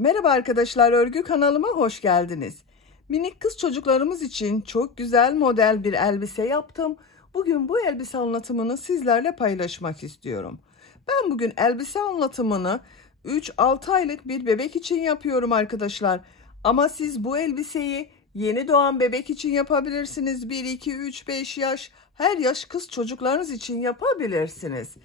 Merhaba arkadaşlar, örgü kanalıma hoş geldiniz. Minik kız çocuklarımız için çok güzel model bir elbise yaptım. Bugün bu elbise anlatımını sizlerle paylaşmak istiyorum. Ben bugün elbise anlatımını 3-6 aylık bir bebek için yapıyorum arkadaşlar. Ama siz bu elbiseyi yeni doğan bebek için yapabilirsiniz. 1, 2, 3, 5 yaş, her yaş kız çocuklarınız için yapabilirsiniz.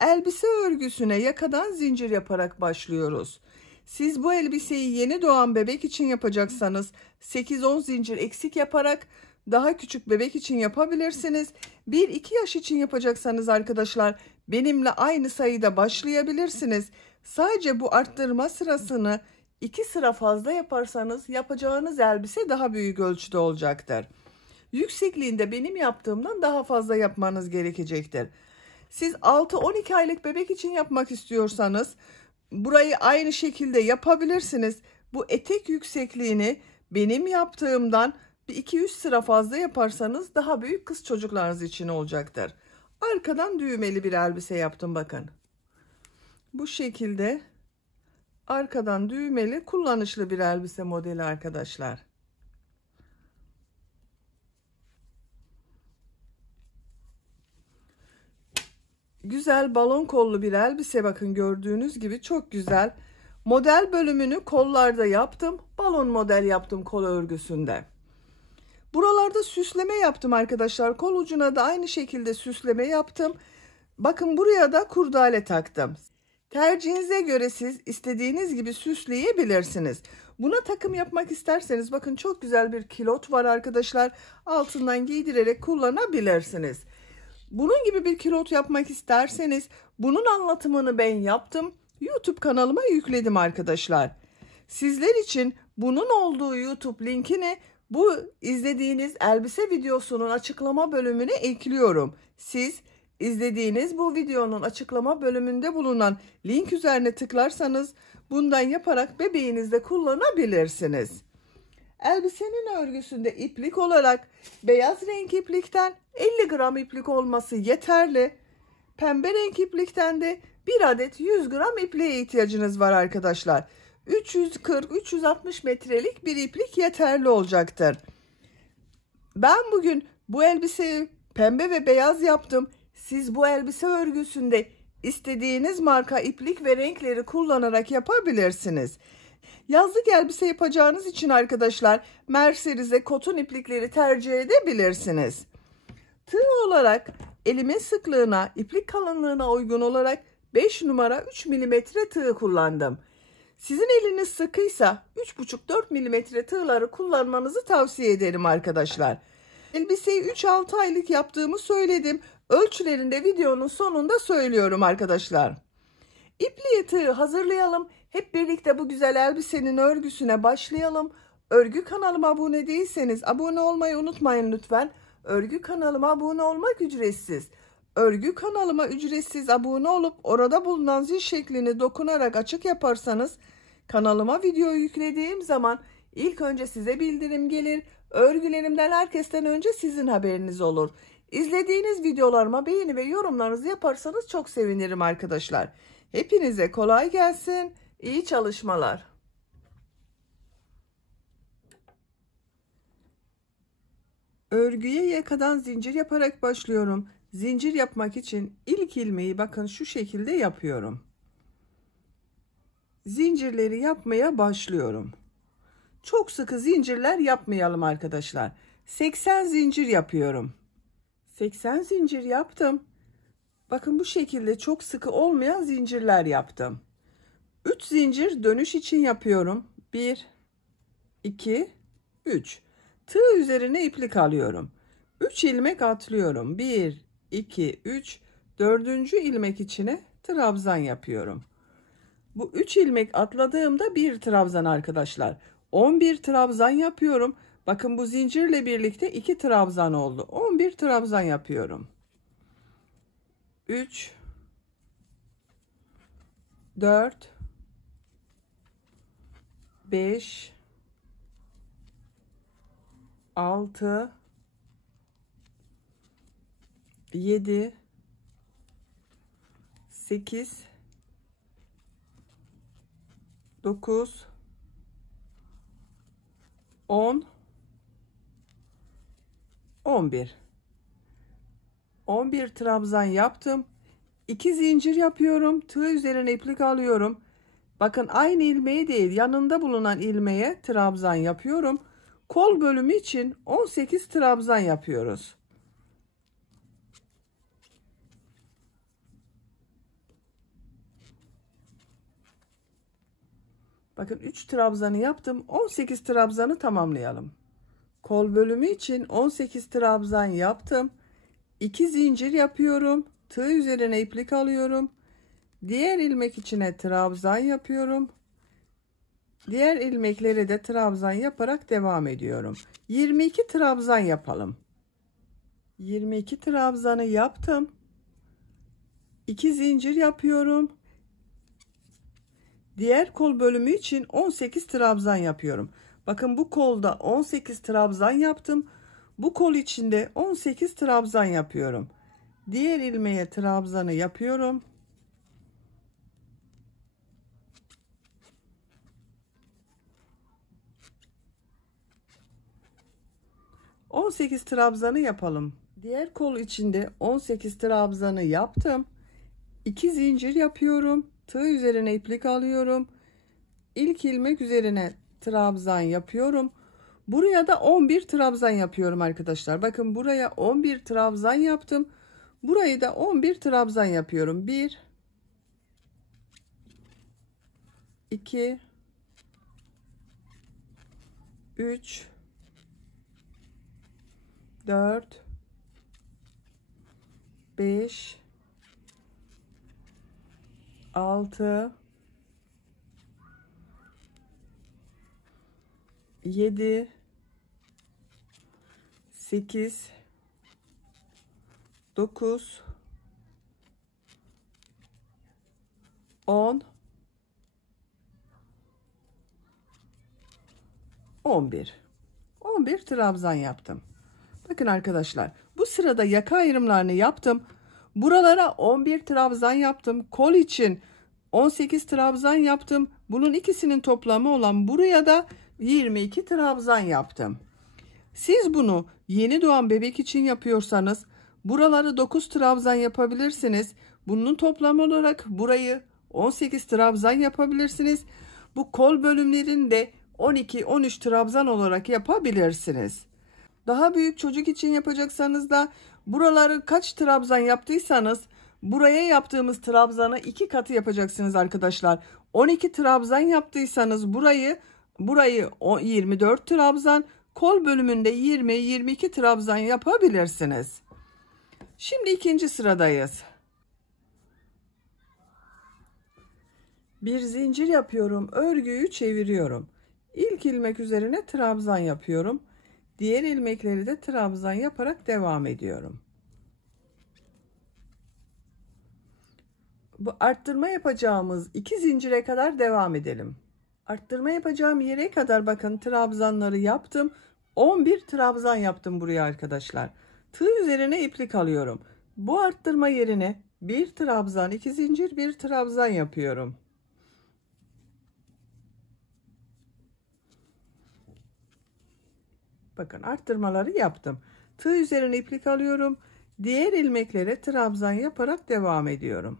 Elbise örgüsüne yakadan zincir yaparak başlıyoruz. Siz bu elbiseyi yeni doğan bebek için yapacaksanız 8-10 zincir eksik yaparak daha küçük bebek için yapabilirsiniz. 1-2 yaş için yapacaksanız arkadaşlar benimle aynı sayıda başlayabilirsiniz. Sadece bu arttırma sırasını 2 sıra fazla yaparsanız yapacağınız elbise daha büyük ölçüde olacaktır. Yüksekliğinde benim yaptığımdan daha fazla yapmanız gerekecektir. Siz 6-12 aylık bebek için yapmak istiyorsanız burayı aynı şekilde yapabilirsiniz. Bu etek yüksekliğini benim yaptığımdan bir 2-3 sıra fazla yaparsanız daha büyük kız çocuklarınız için olacaktır. Arkadan düğmeli bir elbise yaptım bakın. Bu şekilde arkadan düğmeli kullanışlı bir elbise modeli arkadaşlar. Güzel balon kollu bir elbise, bakın gördüğünüz gibi çok güzel. Model bölümünü kollarda yaptım. Balon model yaptım kol örgüsünde. Buralarda süsleme yaptım arkadaşlar. Kol ucuna da aynı şekilde süsleme yaptım. Bakın buraya da kurdale taktım. Tercihinize göre siz istediğiniz gibi süsleyebilirsiniz. Buna takım yapmak isterseniz bakın çok güzel bir kilot var arkadaşlar. Altından giydirerek kullanabilirsiniz. Bunun gibi bir kilot yapmak isterseniz bunun anlatımını ben yaptım. YouTube kanalıma yükledim arkadaşlar. Sizler için bunun olduğu YouTube linkini bu izlediğiniz elbise videosunun açıklama bölümüne ekliyorum. Siz izlediğiniz bu videonun açıklama bölümünde bulunan link üzerine tıklarsanız bundan yaparak bebeğinizde kullanabilirsiniz. Elbisenin örgüsünde iplik olarak beyaz renk iplikten 50 gram iplik olması yeterli. Pembe renk iplikten de bir adet 100 gram ipliğe ihtiyacınız var arkadaşlar. 340-360 metrelik bir iplik yeterli olacaktır. Ben bugün bu elbiseyi pembe ve beyaz yaptım. Siz bu elbise örgüsünde istediğiniz marka iplik ve renkleri kullanarak yapabilirsiniz. Yazlık elbise yapacağınız için arkadaşlar merserize koton iplikleri tercih edebilirsiniz. Tığ olarak elimin sıklığına, iplik kalınlığına uygun olarak 5 numara 3 milimetre tığ kullandım. Sizin eliniz sıkıysa 3,5-4 milimetre tığları kullanmanızı tavsiye ederim arkadaşlar. Elbiseyi 3-6 aylık yaptığımı söyledim. Ölçülerini de videonun sonunda söylüyorum arkadaşlar. İpliğe tığ hazırlayalım. Hep birlikte bu güzel elbisenin örgüsüne başlayalım. Örgü kanalıma abone değilseniz abone olmayı unutmayın lütfen. Örgü kanalıma abone olmak ücretsiz. Örgü kanalıma ücretsiz abone olup orada bulunan zil şeklini dokunarak açık yaparsanız kanalıma video yüklediğim zaman ilk önce size bildirim gelir. Örgülerimden herkesten önce sizin haberiniz olur. İzlediğiniz videolarıma beğeni ve yorumlarınızı yaparsanız çok sevinirim arkadaşlar. Hepinize kolay gelsin. İyi çalışmalar. Örgüye yakadan zincir yaparak başlıyorum. Zincir yapmak için ilk ilmeği bakın şu şekilde yapıyorum. Zincirleri yapmaya başlıyorum. Çok sıkı zincirler yapmayalım arkadaşlar. 80 zincir yapıyorum. 80 zincir yaptım. Bakın bu şekilde çok sıkı olmayan zincirler yaptım. 3 zincir dönüş için yapıyorum. 1, 2, 3. Tığ üzerine iplik alıyorum. 3 ilmek atlıyorum. 1, 2, 3. 4. ilmek içine trabzan yapıyorum. Bu 3 ilmek atladığımda bir trabzan arkadaşlar. 11 trabzan yapıyorum. Bakın bu zincirle birlikte 2 trabzan oldu. 11 trabzan yapıyorum. 3, 4, 5, 6, 7, 8, 9, 10, 11. 11 trabzan yaptım. 2 zincir yapıyorum. Tığ üzerine iplik alıyorum. Bakın aynı ilmeği değil, yanında bulunan ilmeğe trabzan yapıyorum. Kol bölümü için 18 trabzan yapıyoruz. Bakın 3 trabzanı yaptım. 18 trabzanı tamamlayalım. Kol bölümü için 18 trabzan yaptım. 2 zincir yapıyorum. Tığ üzerine iplik alıyorum. Diğer ilmek içine trabzan yapıyorum. Diğer ilmekleri de trabzan yaparak devam ediyorum. 22 trabzan yapalım. 22 trabzanı yaptım. 2 zincir yapıyorum. Diğer kol bölümü için 18 trabzan yapıyorum. Bakın bu kolda 18 trabzan yaptım. Bu kol içinde 18 trabzan yapıyorum. Diğer ilmeğe trabzanı yapıyorum. 18 trabzanı yapalım. Diğer kol içinde 18 trabzanı yaptım. 2 zincir yapıyorum. Tığ üzerine iplik alıyorum. İlk ilmek üzerine trabzan yapıyorum. Buraya da 11 trabzan yapıyorum arkadaşlar. Bakın buraya 11 trabzan yaptım. Burayı da 11 trabzan yapıyorum. 1 2 3 4 5 6 7 8 9 10 11 trabzan yaptım. Bakın arkadaşlar, bu sırada yaka ayrımlarını yaptım. Buralara 11 trabzan yaptım. Kol için 18 trabzan yaptım. Bunun ikisinin toplamı olan buraya da 22 trabzan yaptım. Siz bunu yeni doğan bebek için yapıyorsanız buraları 9 trabzan yapabilirsiniz. Bunun toplamı olarak burayı 18 trabzan yapabilirsiniz. Bu kol bölümlerini de 12-13 trabzan olarak yapabilirsiniz. Daha büyük çocuk için yapacaksanız da buraları kaç trabzan yaptıysanız buraya yaptığımız trabzanı 2 katı yapacaksınız arkadaşlar. 12 trabzan yaptıysanız burayı 24 trabzan, kol bölümünde 20-22 trabzan yapabilirsiniz. Şimdi ikinci sıradayız. Bir zincir yapıyorum, örgüyü çeviriyorum. İlk ilmek üzerine trabzan yapıyorum. Diğer ilmekleri de trabzan yaparak devam ediyorum. Bu arttırma yapacağımız 2 zincire kadar devam edelim. Arttırma yapacağım yere kadar bakın trabzanları yaptım. 11 trabzan yaptım buraya arkadaşlar. Tığ üzerine iplik alıyorum. Bu arttırma yerine bir trabzan, 2 zincir, bir trabzan yapıyorum. Bakın arttırmaları yaptım. Tığ üzerine iplik alıyorum. Diğer ilmeklere trabzan yaparak devam ediyorum.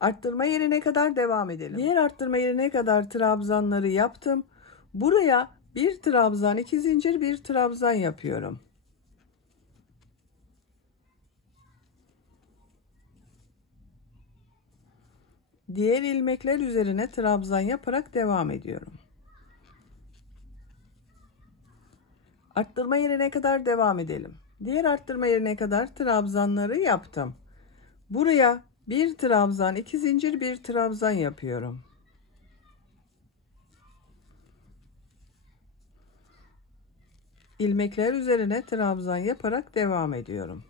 Arttırma yerine kadar devam edelim. Diğer arttırma yerine kadar trabzanları yaptım. Buraya bir trabzan, 2 zincir, bir trabzan yapıyorum. Diğer ilmekler üzerine trabzan yaparak devam ediyorum. Arttırma yerine kadar devam edelim. Diğer arttırma yerine kadar trabzanları yaptım. Buraya bir trabzan, 2 zincir, bir trabzan yapıyorum. İlmekler üzerine trabzan yaparak devam ediyorum.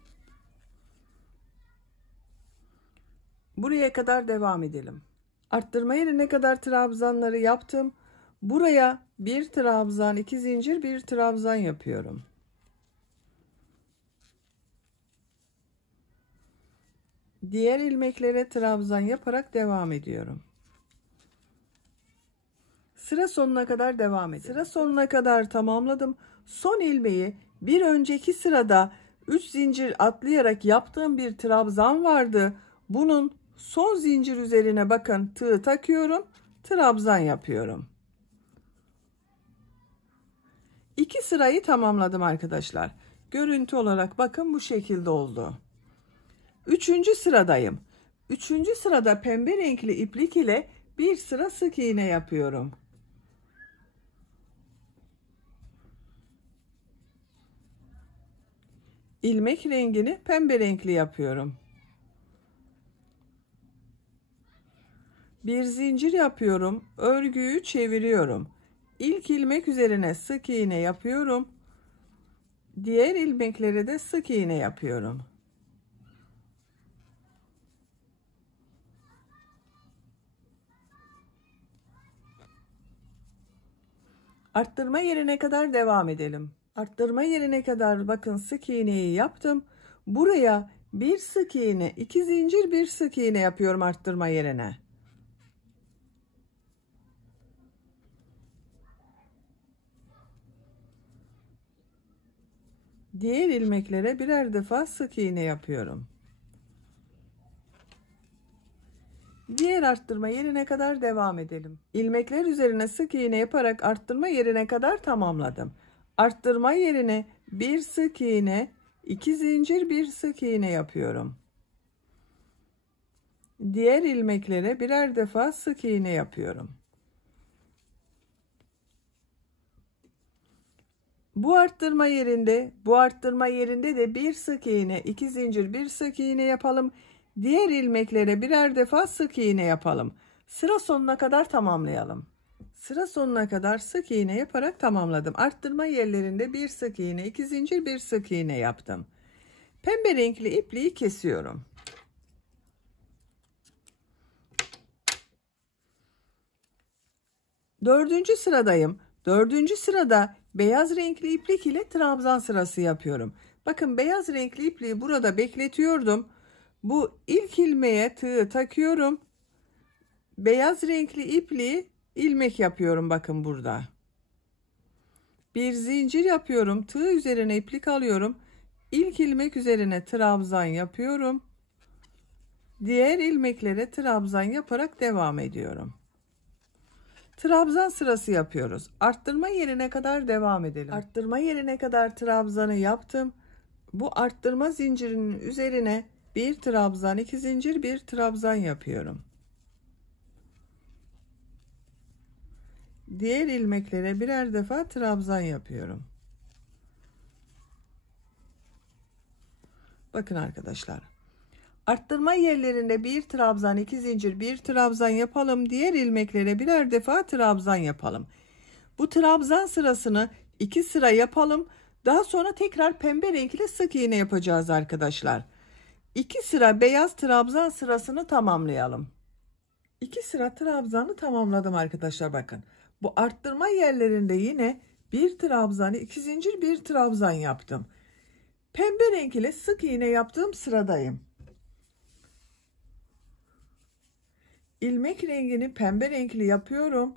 Buraya kadar devam edelim. Arttırma yerine kadar trabzanları yaptım. Buraya bir trabzan, 2 zincir, bir trabzan yapıyorum. Diğer ilmeklere trabzan yaparak devam ediyorum. Sıra sonuna kadar devam edelim. Sıra sonuna kadar tamamladım. Son ilmeği bir önceki sırada 3 zincir atlayarak yaptığım bir trabzan vardı. Bunun son zincir üzerine bakın tığ takıyorum. Trabzan yapıyorum. 2 sırayı tamamladım arkadaşlar. Görüntü olarak bakın bu şekilde oldu. 3. sıradayım. 3. sırada pembe renkli iplik ile bir sıra sık iğne yapıyorum. İlmek rengini pembe renkli yapıyorum. Bir zincir yapıyorum. Örgüyü çeviriyorum. İlk ilmek üzerine sık iğne yapıyorum. Diğer ilmeklere de sık iğne yapıyorum. Arttırma yerine kadar devam edelim. Arttırma yerine kadar bakın sık iğneyi yaptım. Buraya bir sık iğne, 2 zincir, bir sık iğne yapıyorum arttırma yerine. Diğer ilmeklere birer defa sık iğne yapıyorum. Diğer arttırma yerine kadar devam edelim. İlmekler üzerine sık iğne yaparak arttırma yerine kadar tamamladım. Arttırma yerine bir sık iğne, 2 zincir, bir sık iğne yapıyorum. Diğer ilmeklere birer defa sık iğne yapıyorum. Bu arttırma yerinde de bir sık iğne, 2 zincir, bir sık iğne yapalım. Diğer ilmeklere birer defa sık iğne yapalım. Sıra sonuna kadar tamamlayalım. Sıra sonuna kadar sık iğne yaparak tamamladım. Arttırma yerlerinde bir sık iğne, 2 zincir, bir sık iğne yaptım. Pembe renkli ipliği kesiyorum. Dördüncü sıradayım. 4. sırada beyaz renkli iplik ile trabzan sırası yapıyorum. Bakın beyaz renkli ipliği burada bekletiyordum. Bu ilk ilmeğe tığı takıyorum. Beyaz renkli ipliği ilmek yapıyorum bakın burada. Bir zincir yapıyorum. Tığ üzerine iplik alıyorum. İlk ilmek üzerine trabzan yapıyorum. Diğer ilmeklere trabzan yaparak devam ediyorum. Trabzan sırası yapıyoruz. Arttırma yerine kadar devam edelim. Arttırma yerine kadar trabzanı yaptım. Bu arttırma zincirinin üzerine bir trabzan, 2 zincir, bir trabzan yapıyorum. Diğer ilmeklere birer defa trabzan yapıyorum. Bakın arkadaşlar. Arttırma yerlerinde bir trabzan, 2 zincir, bir trabzan yapalım. Diğer ilmeklere birer defa trabzan yapalım. Bu trabzan sırasını 2 sıra yapalım. Daha sonra tekrar pembe renkli sık iğne yapacağız arkadaşlar. 2 sıra beyaz trabzan sırasını tamamlayalım. 2 sıra trabzanı tamamladım arkadaşlar bakın. Bu arttırma yerlerinde yine bir trabzan, 2 zincir, bir trabzan yaptım. Pembe renk ile sık iğne yaptığım sıradayım. İlmek rengini pembe renkli yapıyorum.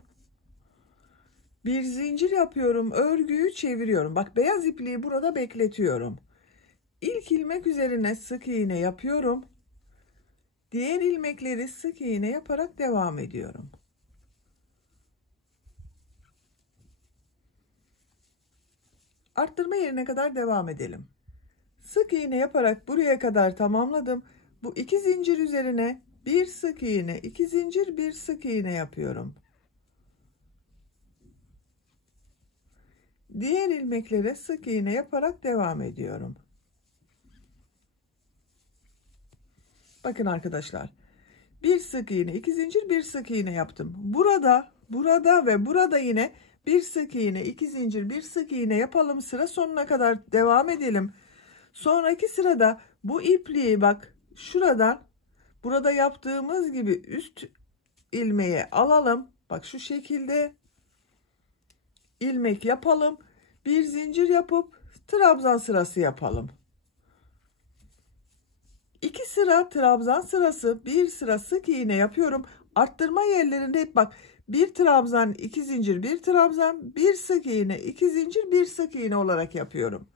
Bir zincir yapıyorum. Örgüyü çeviriyorum. Bak beyaz ipliği burada bekletiyorum. İlk ilmek üzerine sık iğne yapıyorum. Diğer ilmekleri sık iğne yaparak devam ediyorum. Arttırma yerine kadar devam edelim. Sık iğne yaparak buraya kadar tamamladım. Bu 2 zincir üzerine bir sık iğne, 2 zincir, bir sık iğne yapıyorum. Diğer ilmeklere sık iğne yaparak devam ediyorum. Bakın arkadaşlar. Bir sık iğne, 2 zincir, bir sık iğne yaptım. Burada ve burada yine bir sık iğne, 2 zincir, bir sık iğne yapalım. Sıra sonuna kadar devam edelim. Sonraki sırada bu ipliği bak şuradan burada yaptığımız gibi üst ilmeğe alalım. Bak şu şekilde ilmek yapalım. Bir zincir yapıp trabzan sırası yapalım. 2 sıra trabzan sırası, 1 sıra sık iğne yapıyorum. Arttırma yerlerinde hep bak, 1 trabzan, 2 zincir, 1 trabzan, 1 sık iğne, 2 zincir, 1 sık iğne olarak yapıyorum.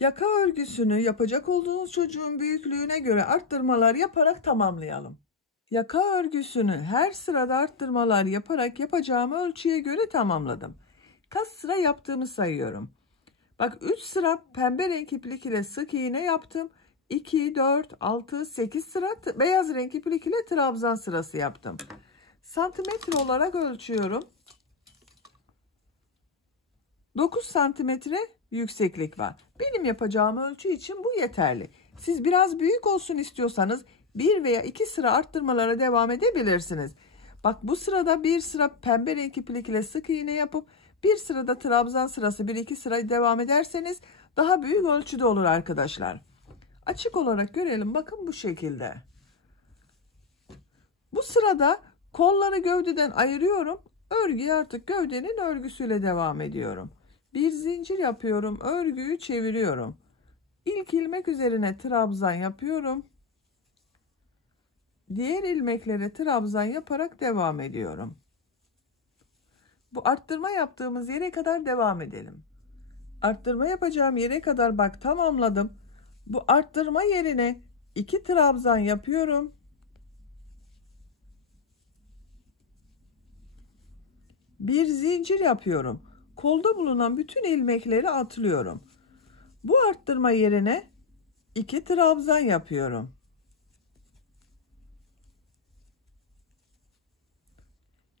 Yaka örgüsünü yapacak olduğunuz çocuğun büyüklüğüne göre arttırmalar yaparak tamamlayalım. Yaka örgüsünü her sırada arttırmalar yaparak yapacağım ölçüye göre tamamladım. Kaç sıra yaptığımı sayıyorum. Bak, 3 sıra pembe renk iplik ile sık iğne yaptım. 2, 4, 6, 8 sıra beyaz renk iplik ile trabzan sırası yaptım. Santimetre olarak ölçüyorum. 9 santimetre yükseklik var. Benim yapacağım ölçü için bu yeterli. Siz biraz büyük olsun istiyorsanız 1 veya 2 sıra arttırmalara devam edebilirsiniz. Bak, bu sırada 1 sıra pembe renk iplik ile sık iğne yapıp bir sırada trabzan sırası 1-2 sıra devam ederseniz daha büyük ölçüde olur arkadaşlar. Açık olarak görelim. Bakın bu şekilde. Bu sırada kolları gövdeden ayırıyorum. Örgüye artık gövdenin örgüsüyle devam ediyorum. Bir zincir yapıyorum. Örgüyü çeviriyorum. İlk ilmek üzerine trabzan yapıyorum. Diğer ilmeklere trabzan yaparak devam ediyorum. Bu arttırma yaptığımız yere kadar devam edelim. Arttırma yapacağım yere kadar bak tamamladım. Bu arttırma yerine 2 trabzan yapıyorum. Bir zincir yapıyorum. Kolda bulunan bütün ilmekleri atlıyorum. Bu arttırma yerine 2 trabzan yapıyorum.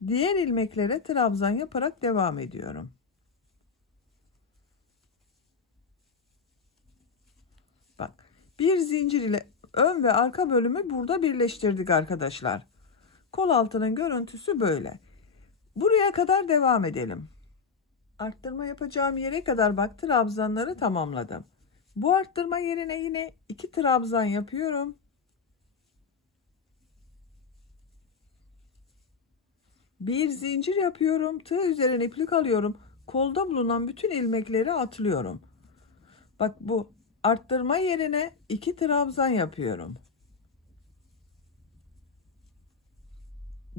Diğer ilmeklere trabzan yaparak devam ediyorum. Bak, bir zincir ile ön ve arka bölümü burada birleştirdik arkadaşlar. Kol altının görüntüsü böyle. Buraya kadar devam edelim. Arttırma yapacağım yere kadar bak, trabzanları tamamladım. Bu arttırma yerine yine 2 trabzan yapıyorum. Bir zincir yapıyorum. Tığ üzerine iplik alıyorum. Kolda bulunan bütün ilmekleri atlıyorum. Bak, bu arttırma yerine 2 trabzan yapıyorum.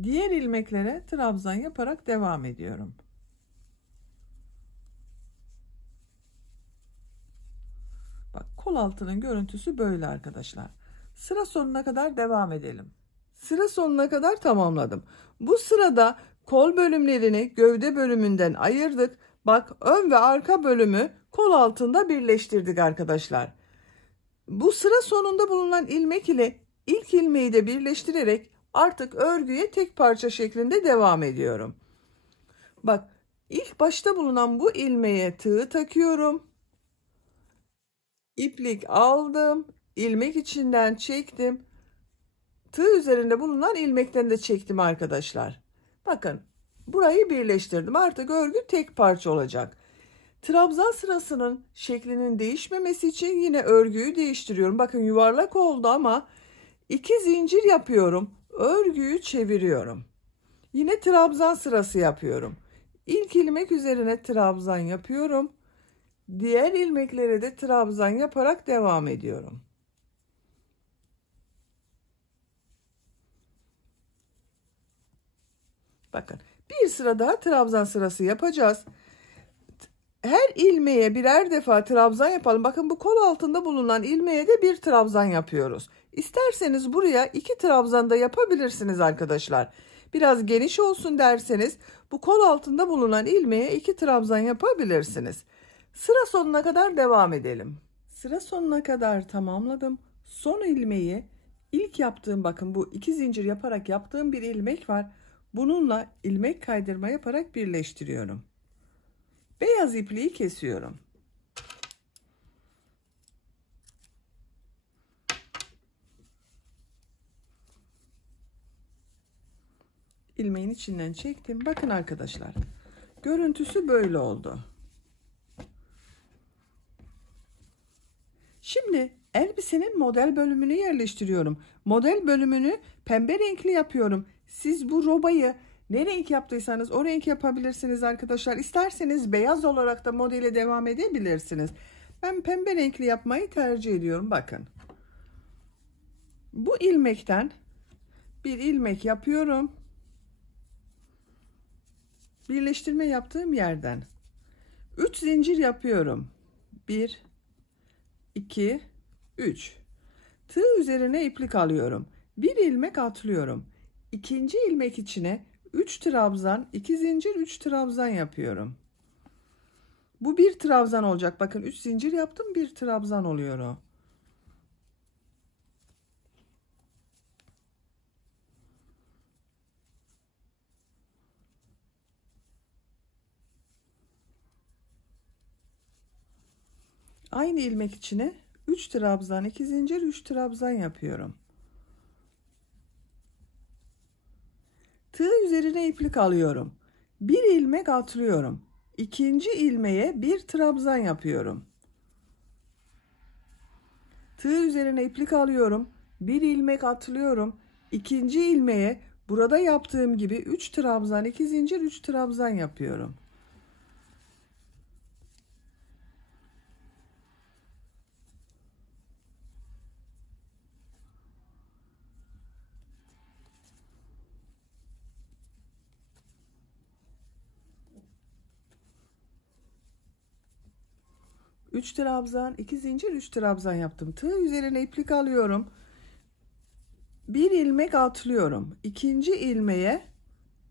Diğer ilmeklere trabzan yaparak devam ediyorum. Bak, kol altının görüntüsü böyle arkadaşlar. Sıra sonuna kadar devam edelim. Sıra sonuna kadar tamamladım. Bu sırada kol bölümlerini gövde bölümünden ayırdık. Bak, ön ve arka bölümü kol altında birleştirdik arkadaşlar. Bu sıra sonunda bulunan ilmek ile ilk ilmeği de birleştirerek artık örgüye tek parça şeklinde devam ediyorum. Bak, ilk başta bulunan bu ilmeğe tığ takıyorum. İplik aldım. İlmek içinden çektim. Tığ üzerinde bulunan ilmekten de çektim arkadaşlar. Bakın, burayı birleştirdim. Artık örgü tek parça olacak. Trabzan sırasının şeklinin değişmemesi için yine örgüyü değiştiriyorum. Bakın, yuvarlak oldu ama 2 zincir yapıyorum. Örgüyü çeviriyorum. Yine trabzan sırası yapıyorum. İlk ilmek üzerine trabzan yapıyorum. Diğer ilmeklere de trabzan yaparak devam ediyorum. Bakın, bir sıra daha trabzan sırası yapacağız. Her ilmeğe birer defa trabzan yapalım. Bakın, bu kol altında bulunan ilmeğe de bir trabzan yapıyoruz. İsterseniz buraya 2 trabzan da yapabilirsiniz arkadaşlar. Biraz geniş olsun derseniz bu kol altında bulunan ilmeğe 2 trabzan yapabilirsiniz. Sıra sonuna kadar devam edelim. Sıra sonuna kadar tamamladım. Son ilmeği ilk yaptığım, bakın bu 2 zincir yaparak yaptığım bir ilmek var. Bununla ilmek kaydırma yaparak birleştiriyorum. Beyaz ipliği kesiyorum. İlmeğin içinden çektim. Bakın arkadaşlar, görüntüsü böyle oldu. Şimdi elbisenin model bölümünü yerleştiriyorum. Model bölümünü pembe renkli yapıyorum. Siz bu robayı ne renk yaptıysanız o renk yapabilirsiniz arkadaşlar. İsterseniz beyaz olarak da modele devam edebilirsiniz. Ben pembe renkli yapmayı tercih ediyorum. Bakın. Bu ilmekten bir ilmek yapıyorum. Birleştirme yaptığım yerden 3 zincir yapıyorum. 1 2 3. Tığ üzerine iplik alıyorum. Bir ilmek atlıyorum. İkinci ilmek içine 3 trabzan, 2 zincir, 3 trabzan yapıyorum. Bu bir trabzan olacak. Bakın 3 zincir yaptım, bir trabzan oluyor o. Aynı ilmek içine 3 trabzan, 2 zincir, 3 trabzan yapıyorum. Tığ üzerine iplik alıyorum. Bir ilmek atlıyorum. İkinci ilmeğe bir trabzan yapıyorum. Tığ üzerine iplik alıyorum. Bir ilmek atlıyorum. İkinci ilmeğe burada yaptığım gibi 3 trabzan, 2 zincir, 3 trabzan yapıyorum. Üç trabzan, 2 zincir, 3 trabzan yaptım. Tığ üzerine iplik alıyorum. Bir ilmek atlıyorum. İkinci ilmeğe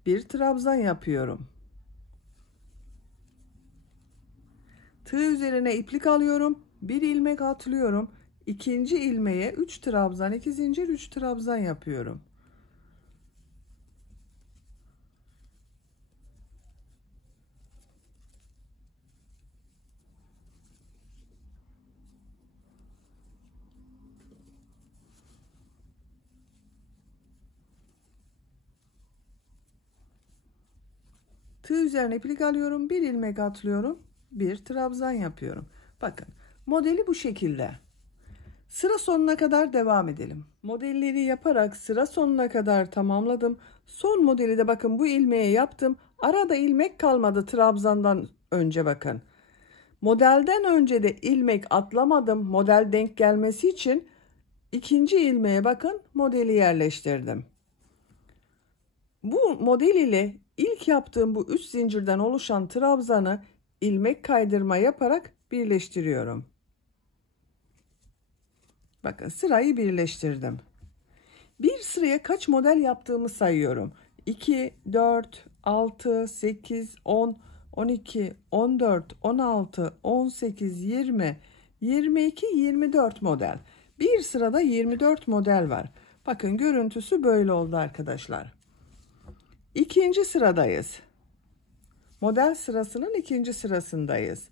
bir trabzan yapıyorum. Tığ üzerine iplik alıyorum. Bir ilmek atlıyorum. İkinci ilmeğe 3 trabzan, 2 zincir, 3 trabzan yapıyorum. Tığ üzerine iplik alıyorum. Bir ilmek atlıyorum. Bir trabzan yapıyorum. Bakın modeli bu şekilde. Sıra sonuna kadar devam edelim. Modelleri yaparak sıra sonuna kadar tamamladım. Son modeli de bakın bu ilmeğe yaptım. Arada ilmek kalmadı trabzandan önce bakın. Modelden önce de ilmek atlamadım. Model denk gelmesi için ikinci ilmeğe bakın modeli yerleştirdim. Bu model ile ilk yaptığım bu 3 zincirden oluşan trabzanı ilmek kaydırma yaparak birleştiriyorum. Bakın sırayı birleştirdim. Bir sıraya kaç model yaptığımı sayıyorum. 2, 4, 6, 8, 10, 12, 14, 16, 18, 20, 22, 24 model. Bir sırada 24 model var. Bakın görüntüsü böyle oldu arkadaşlar. İkinci sıradayız. Model sırasının ikinci sırasındayız.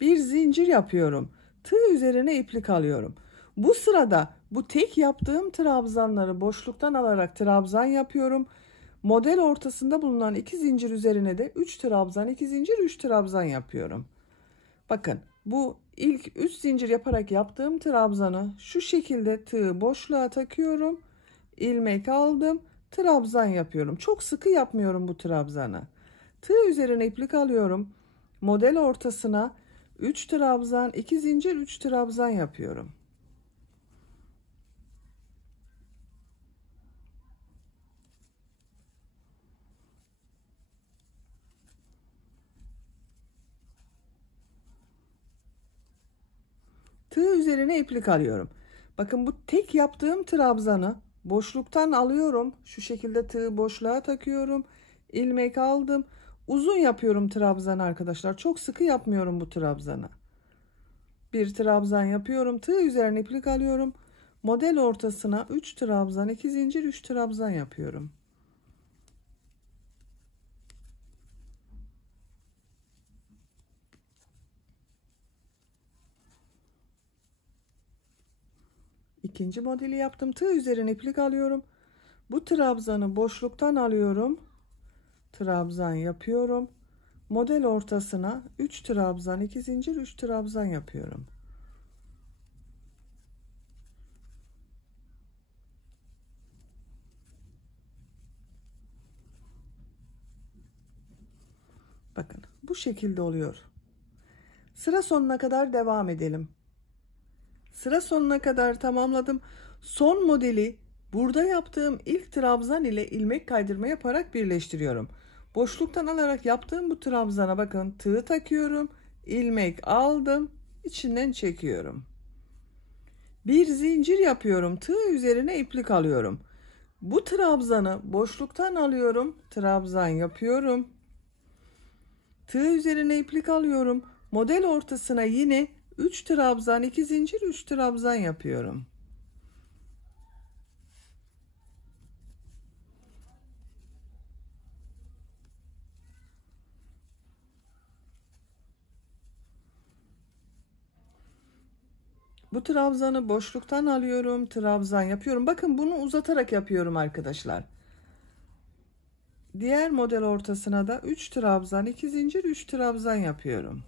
Bir zincir yapıyorum. Tığ üzerine iplik alıyorum. Bu sırada bu tek yaptığım trabzanları boşluktan alarak trabzan yapıyorum. Model ortasında bulunan 2 zincir üzerine de 3 trabzan, 2 zincir, 3 trabzan yapıyorum. Bakın bu ilk 3 zincir yaparak yaptığım trabzanı şu şekilde tığı boşluğa takıyorum. İlmek aldım. Trabzan yapıyorum. Çok sıkı yapmıyorum bu trabzanı. Tığ üzerine iplik alıyorum. Model ortasına 3 trabzan, 2 zincir, 3 trabzan yapıyorum. Tığ üzerine iplik alıyorum. Bakın bu tek yaptığım trabzanı boşluktan alıyorum. Şu şekilde tığı boşluğa takıyorum. İlmek aldım. Uzun yapıyorum trabzan arkadaşlar. Çok sıkı yapmıyorum bu trabzanı. Bir trabzan yapıyorum. Tığ üzerine iplik alıyorum. Model ortasına 3 trabzan, 2 zincir, 3 trabzan yapıyorum. İkinci modeli yaptım. Tığ üzerine iplik alıyorum. Bu trabzanı boşluktan alıyorum. Trabzan yapıyorum. Model ortasına 3 trabzan, 2 zincir, 3 trabzan yapıyorum. Bakın bu şekilde oluyor. Sıra sonuna kadar devam edelim. Sıra sonuna kadar tamamladım. Son modeli burada yaptığım ilk trabzan ile ilmek kaydırma yaparak birleştiriyorum. Boşluktan alarak yaptığım bu trabzana bakın, tığ takıyorum, ilmek aldım, içinden çekiyorum. Bir zincir yapıyorum, tığ üzerine iplik alıyorum. Bu trabzanı boşluktan alıyorum, trabzan yapıyorum. Tığ üzerine iplik alıyorum. Model ortasına yine 3 trabzan, 2 zincir, 3 trabzan yapıyorum. Bu trabzanı boşluktan alıyorum, trabzan yapıyorum. Bakın bunu uzatarak yapıyorum arkadaşlar. Diğer model ortasına da 3 trabzan, 2 zincir, 3 trabzan yapıyorum.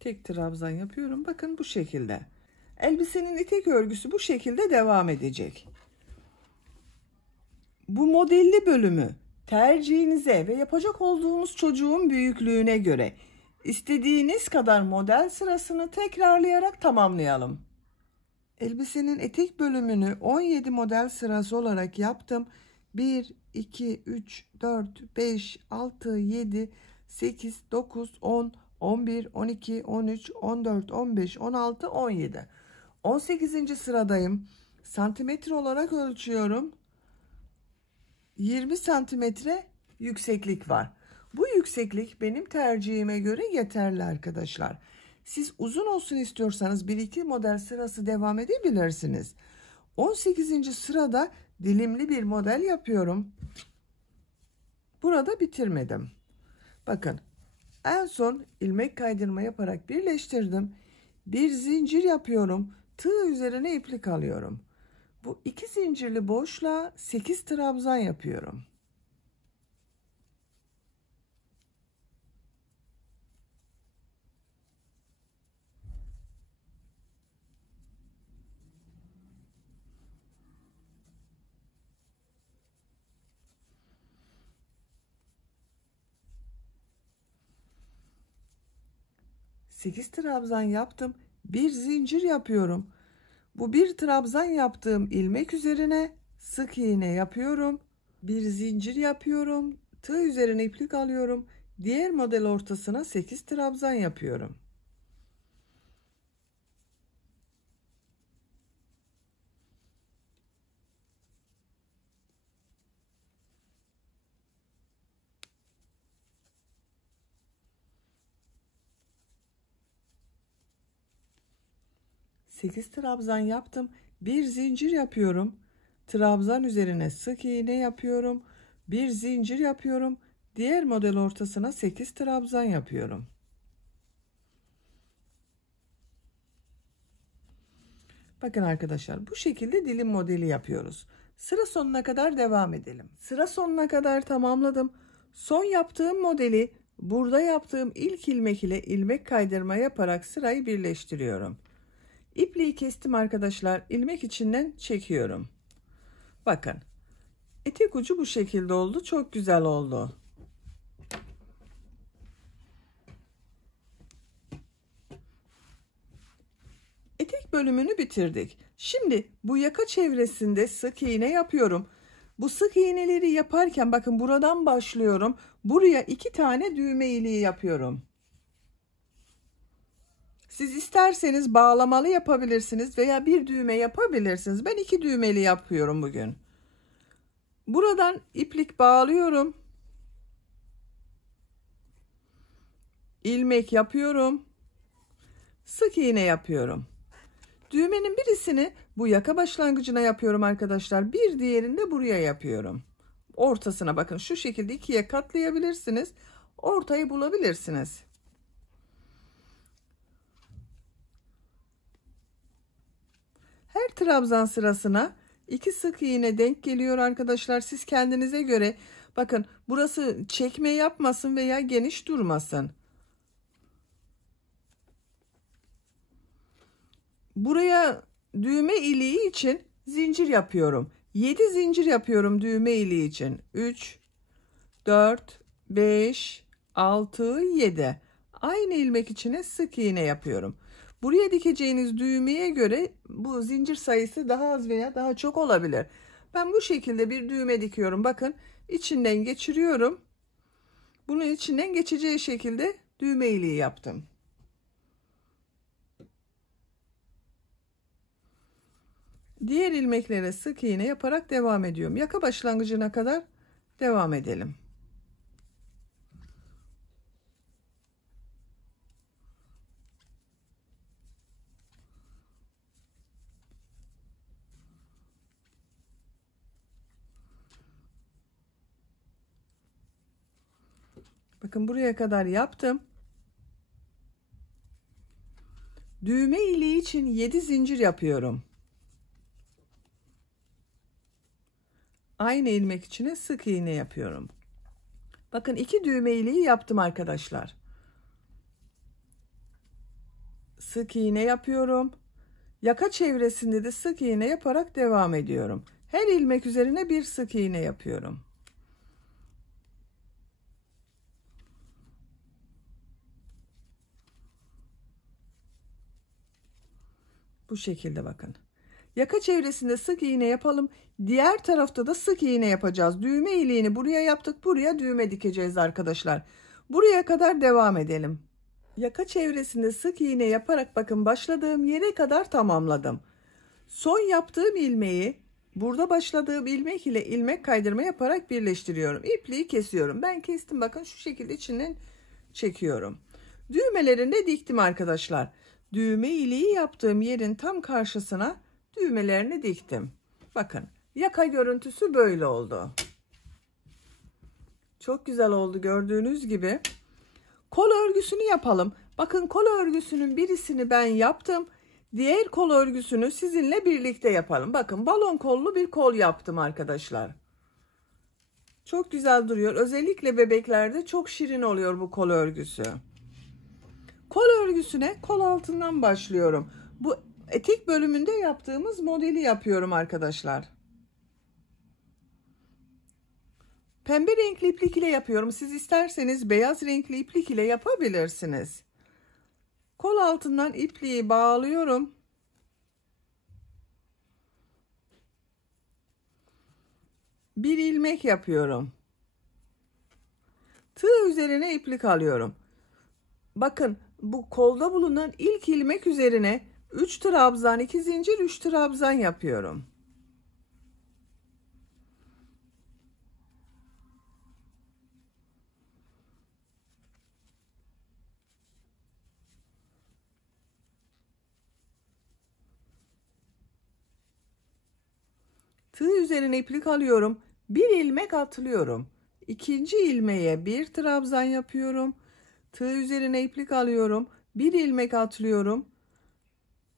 Tek trabzan yapıyorum. Bakın bu şekilde. Elbisenin etek örgüsü bu şekilde devam edecek. Bu modelli bölümü tercihinize ve yapacak olduğunuz çocuğun büyüklüğüne göre istediğiniz kadar model sırasını tekrarlayarak tamamlayalım. Elbisenin etek bölümünü 17 model sırası olarak yaptım. 1, 2, 3, 4, 5, 6, 7, 8, 9, 10, 11, 12, 13, 14, 15, 16, 17. 18. sıradayım. Santimetre olarak ölçüyorum. 20 santimetre yükseklik var. Bu yükseklik benim tercihime göre yeterli arkadaşlar. Siz uzun olsun istiyorsanız 1-2 model sırası devam edebilirsiniz. 18. sırada dilimli bir model yapıyorum. Burada bitirmedim. Bakın en son ilmek kaydırma yaparak birleştirdim. Bir zincir yapıyorum. Tığ üzerine iplik alıyorum. Bu 2 zincirli boşluğa 8 trabzan yapıyorum. Sekiz trabzan yaptım. Bir zincir yapıyorum. Bu bir trabzan yaptığım ilmek üzerine sık iğne yapıyorum. Bir zincir yapıyorum. Tığ üzerine iplik alıyorum. Diğer model ortasına 8 trabzan yapıyorum. Sekiz trabzan yaptım. Bir zincir yapıyorum. Trabzan üzerine sık iğne yapıyorum. Bir zincir yapıyorum. Diğer model ortasına 8 trabzan yapıyorum. Bakın arkadaşlar bu şekilde dilim modeli yapıyoruz. Sıra sonuna kadar devam edelim. Sıra sonuna kadar tamamladım. Son yaptığım modeli burada yaptığım ilk ilmek ile ilmek kaydırma yaparak sırayı birleştiriyorum. İpliği kestim arkadaşlar. İlmek içinden çekiyorum. Bakın. Etek ucu bu şekilde oldu. Çok güzel oldu. Etek bölümünü bitirdik. Şimdi bu yaka çevresinde sık iğne yapıyorum. Bu sık iğneleri yaparken bakın buradan başlıyorum. Buraya 2 tane düğme iliği yapıyorum. Siz isterseniz bağlamalı yapabilirsiniz veya bir düğme yapabilirsiniz. Ben 2 düğmeli yapıyorum bugün. Buradan iplik bağlıyorum. İlmek yapıyorum. Sık iğne yapıyorum. Düğmenin birisini bu yaka başlangıcına yapıyorum arkadaşlar. Bir diğerini de buraya yapıyorum. Ortasına bakın şu şekilde ikiye katlayabilirsiniz. Ortayı bulabilirsiniz. Her trabzan sırasına 2 sık iğne denk geliyor arkadaşlar. Siz kendinize göre bakın burası çekme yapmasın veya geniş durmasın. Buraya düğme iliği için zincir yapıyorum. 7 zincir yapıyorum düğme iliği için. 3, 4, 5, 6, 7. Aynı ilmek içine sık iğne yapıyorum. Buraya dikeceğiniz düğmeye göre bu zincir sayısı daha az veya daha çok olabilir. Ben bu şekilde bir düğme dikiyorum. Bakın içinden geçiriyorum. Bunun içinden geçeceği şekilde düğme iliği yaptım. Diğer ilmeklere sık iğne yaparak devam ediyorum. Yaka başlangıcına kadar devam edelim. Bakın buraya kadar yaptım. Düğme iliği için 7 zincir yapıyorum. Aynı ilmek içine sık iğne yapıyorum. Bakın 2 düğme iliği yaptım arkadaşlar. Sık iğne yapıyorum. Yaka çevresinde de sık iğne yaparak devam ediyorum. Her ilmek üzerine bir sık iğne yapıyorum. Bu şekilde bakın. Yaka çevresinde sık iğne yapalım. Diğer tarafta da sık iğne yapacağız. Düğme iliğini buraya yaptık. Buraya düğme dikeceğiz arkadaşlar. Buraya kadar devam edelim. Yaka çevresinde sık iğne yaparak bakın başladığım yere kadar tamamladım. Son yaptığım ilmeği burada başladığım ilmek ile ilmek kaydırma yaparak birleştiriyorum. İpliği kesiyorum. Ben kestim bakın şu şekilde içinden çekiyorum. Düğmelerini de diktim arkadaşlar. Düğme iliği yaptığım yerin tam karşısına düğmelerini diktim. Bakın yaka görüntüsü böyle oldu. Çok güzel oldu gördüğünüz gibi. Kol örgüsünü yapalım. Bakın kol örgüsünün birisini ben yaptım. Diğer kol örgüsünü sizinle birlikte yapalım. Bakın balon kollu bir kol yaptım arkadaşlar. Çok güzel duruyor. Özellikle bebeklerde çok şirin oluyor bu kol örgüsü. Kol örgüsüne kol altından başlıyorum. Bu etek bölümünde yaptığımız modeli yapıyorum arkadaşlar. Pembe renkli iplik ile yapıyorum. Siz isterseniz beyaz renkli iplik ile yapabilirsiniz. Kol altından ipliği bağlıyorum. Bir ilmek yapıyorum. Tığ üzerine iplik alıyorum. Bakın bu kolda bulunan ilk ilmek üzerine 3 trabzan 2 zincir 3 trabzan yapıyorum. Tığ üzerine iplik alıyorum. Bir ilmek atlıyorum. İkinci ilmeğe bir trabzan yapıyorum. Tığ üzerine iplik alıyorum. Bir ilmek atlıyorum.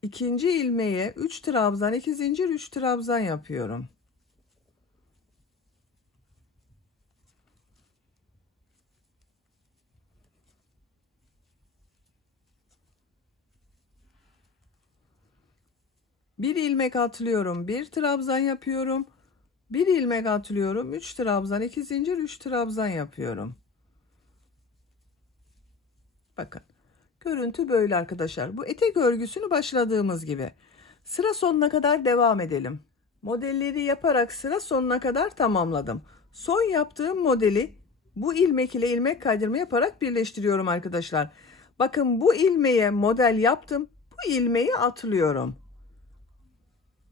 İkinci ilmeğe 3 trabzan 2 zincir 3 trabzan yapıyorum. Bir ilmek atlıyorum, bir trabzan yapıyorum. Bir ilmek atlıyorum, 3 trabzan, 2 zincir, 3 trabzan yapıyorum. Bakın. Görüntü böyle arkadaşlar. Bu etek örgüsünü başladığımız gibi. Sıra sonuna kadar devam edelim. Modelleri yaparak sıra sonuna kadar tamamladım. Son yaptığım modeli bu ilmek ile ilmek kaydırma yaparak birleştiriyorum arkadaşlar. Bakın bu ilmeğe model yaptım. Bu ilmeği atlıyorum.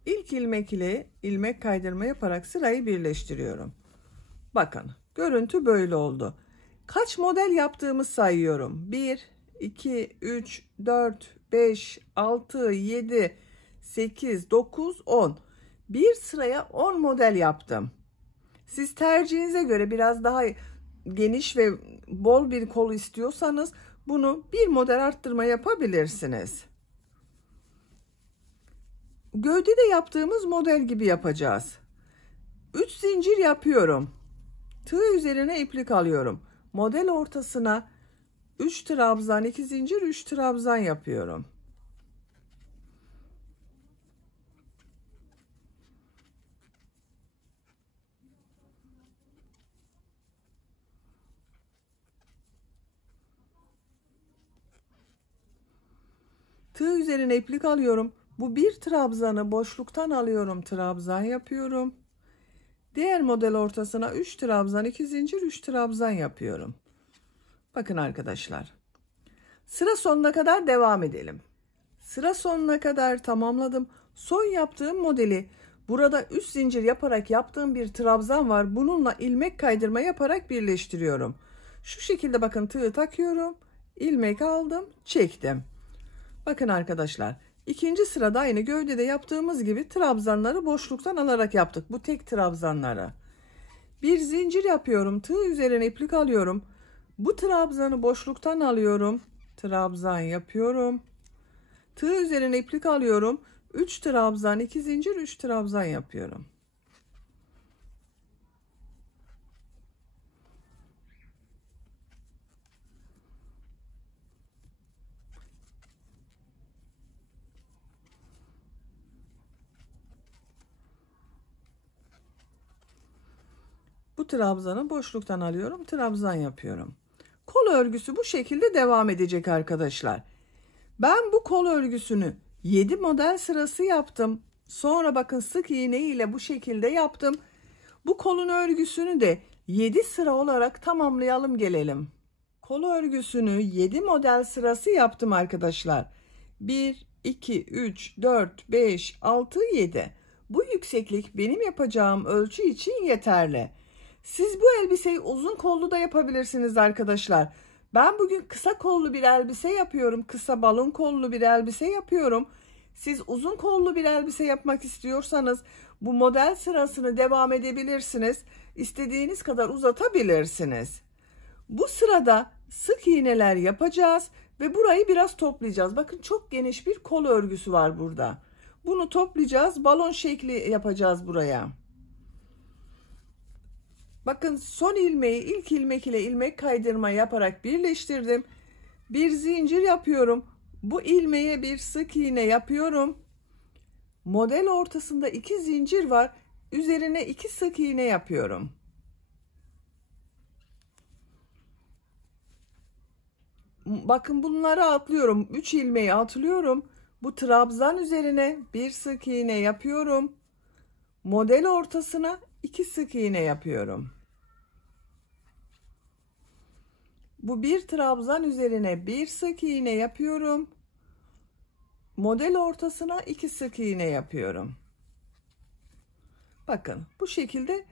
İlk ilmek ile ilmek kaydırma yaparak sırayı birleştiriyorum. Bakın görüntü böyle oldu. Kaç model yaptığımı sayıyorum. 1, 2, 3, 4, 5, 6, 7, 8, 9, 10. Bir sıraya 10 model yaptım. Siz tercihinize göre biraz daha geniş ve bol bir kol istiyorsanız bunu bir model arttırma yapabilirsiniz. Gövdede yaptığımız model gibi yapacağız. 3 zincir yapıyorum. Tığ üzerine iplik alıyorum. Model ortasına 3 trabzan 2 zincir 3 trabzan yapıyorum. Tığ üzerine iplik alıyorum. Bu bir trabzanı boşluktan alıyorum. Trabzan yapıyorum. Diğer model ortasına 3 trabzan, 2 zincir, 3 trabzan yapıyorum. Bakın arkadaşlar. Sıra sonuna kadar devam edelim. Sıra sonuna kadar tamamladım. Son yaptığım modeli burada 3 zincir yaparak yaptığım bir trabzan var. Bununla ilmek kaydırma yaparak birleştiriyorum. Şu şekilde bakın tığı takıyorum. İlmek aldım, çektim. Bakın arkadaşlar. İkinci sırada aynı gövdede yaptığımız gibi trabzanları boşluktan alarak yaptık. Bu tek trabzanları. Bir zincir yapıyorum. Tığ üzerine iplik alıyorum. Bu trabzanı boşluktan alıyorum. Trabzan yapıyorum. Tığ üzerine iplik alıyorum. 3 trabzan, 2 zincir, 3 trabzan yapıyorum. Bu trabzanı boşluktan alıyorum. Trabzan yapıyorum. Kol örgüsü bu şekilde devam edecek arkadaşlar. Ben bu kol örgüsünü 7 model sırası yaptım. Sonra bakın sık iğne ile bu şekilde yaptım. Bu kolun örgüsünü de 7 sıra olarak tamamlayalım gelelim. Kol örgüsünü 7 model sırası yaptım arkadaşlar. 1, 2, 3, 4, 5, 6, 7. Bu yükseklik benim yapacağım ölçü için yeterli. Siz bu elbiseyi uzun kollu da yapabilirsiniz arkadaşlar. Ben bugün kısa kollu bir elbise yapıyorum. Kısa balon kollu bir elbise yapıyorum. Siz uzun kollu bir elbise yapmak istiyorsanız bu model sırasını devam edebilirsiniz. İstediğiniz kadar uzatabilirsiniz. Bu sırada sık iğneler yapacağız ve burayı biraz toplayacağız. Bakın çok geniş bir kol örgüsü var burada. Bunu toplayacağız. Balon şekli yapacağız buraya. Bakın son ilmeği ilk ilmek ile ilmek kaydırma yaparak birleştirdim. Bir zincir yapıyorum. Bu ilmeğe bir sık iğne yapıyorum. Model ortasında 2 zincir var. Üzerine 2 sık iğne yapıyorum. Bakın bunları atlıyorum. 3 ilmeği atlıyorum. Bu trabzan üzerine bir sık iğne yapıyorum. Model ortasına 2 sık iğne yapıyorum. Bu bir trabzan üzerine bir sık iğne yapıyorum. Model ortasına 2 sık iğne yapıyorum. Bakın bu şekilde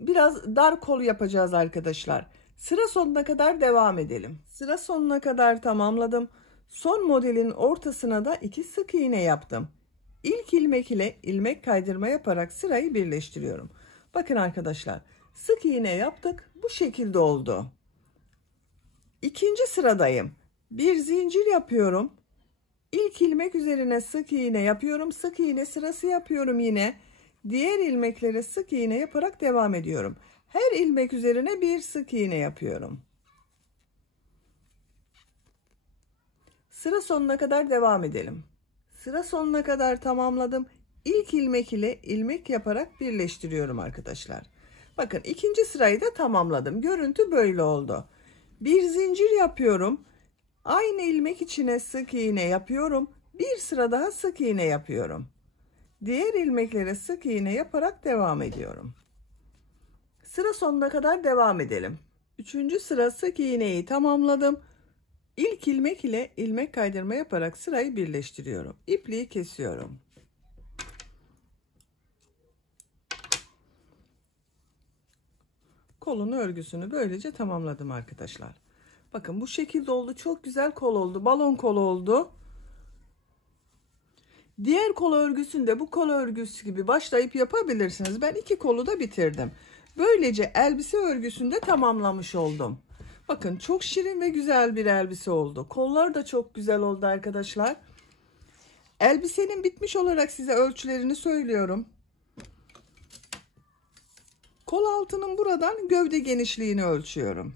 biraz dar kol yapacağız arkadaşlar. Sıra sonuna kadar devam edelim. Sıra sonuna kadar tamamladım. Son modelin ortasına da 2 sık iğne yaptım. İlk ilmek ile ilmek kaydırma yaparak sırayı birleştiriyorum. Bakın arkadaşlar, sık iğne yaptık. Bu şekilde oldu. İkinci sıradayım. Bir zincir yapıyorum. İlk ilmek üzerine sık iğne yapıyorum. Sık iğne sırası yapıyorum yine. Diğer ilmeklere sık iğne yaparak devam ediyorum. Her ilmek üzerine bir sık iğne yapıyorum. Sıra sonuna kadar devam edelim. Sıra sonuna kadar tamamladım. İlk ilmek ile ilmek yaparak birleştiriyorum arkadaşlar. Bakın ikinci sırayı da tamamladım. Görüntü böyle oldu. Bir zincir yapıyorum. Aynı ilmek içine sık iğne yapıyorum. Bir sıra daha sık iğne yapıyorum. Diğer ilmeklere sık iğne yaparak devam ediyorum. Sıra sonuna kadar devam edelim. Üçüncü sıra sık iğneyi tamamladım. İlk ilmek ile ilmek kaydırma yaparak sırayı birleştiriyorum. İpliği kesiyorum. Kolun örgüsünü böylece tamamladım arkadaşlar. Bakın bu şekilde oldu. Çok güzel kol oldu. Balon kol oldu. Diğer kol örgüsünde bu kol örgüsü gibi başlayıp yapabilirsiniz. Ben 2 kolu da bitirdim. Böylece elbise örgüsünü de tamamlamış oldum. Bakın çok şirin ve güzel bir elbise oldu. Kollar da çok güzel oldu arkadaşlar. Elbisenin bitmiş olarak size ölçülerini söylüyorum. Kol altının buradan gövde genişliğini ölçüyorum.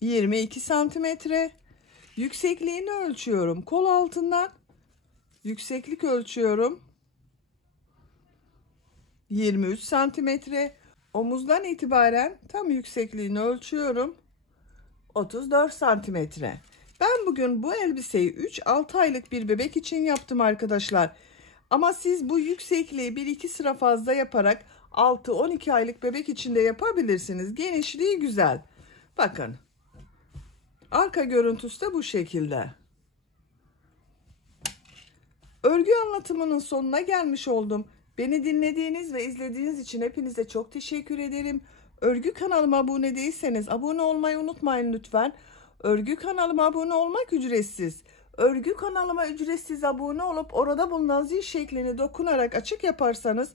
22 santimetre. Yüksekliğini ölçüyorum. Kol altından yükseklik ölçüyorum. 23 santimetre. Omuzdan itibaren tam yüksekliğini ölçüyorum. 34 santimetre. Ben bugün bu elbiseyi 3-6 aylık bir bebek için yaptım arkadaşlar. Ama siz bu yüksekliği 1-2 sıra fazla yaparak 6-12 aylık bebek için de yapabilirsiniz. Genişliği güzel. Bakın. Arka görüntüsü de bu şekilde. Örgü anlatımının sonuna gelmiş oldum. Beni dinlediğiniz ve izlediğiniz için hepinize çok teşekkür ederim. Örgü kanalıma abone değilseniz abone olmayı unutmayın lütfen. Örgü kanalıma abone olmak ücretsiz. Örgü kanalıma ücretsiz abone olup orada bulunan zil şeklini dokunarak açık yaparsanız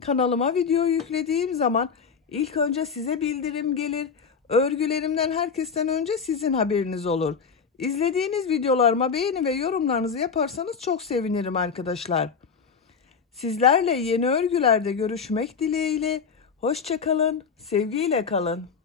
kanalıma video yüklediğim zaman ilk önce size bildirim gelir. Örgülerimden herkesten önce sizin haberiniz olur. İzlediğiniz videolarıma beğeni ve yorumlarınızı yaparsanız çok sevinirim arkadaşlar. Sizlerle yeni örgülerde görüşmek dileğiyle. Hoşça kalın, sevgiyle kalın.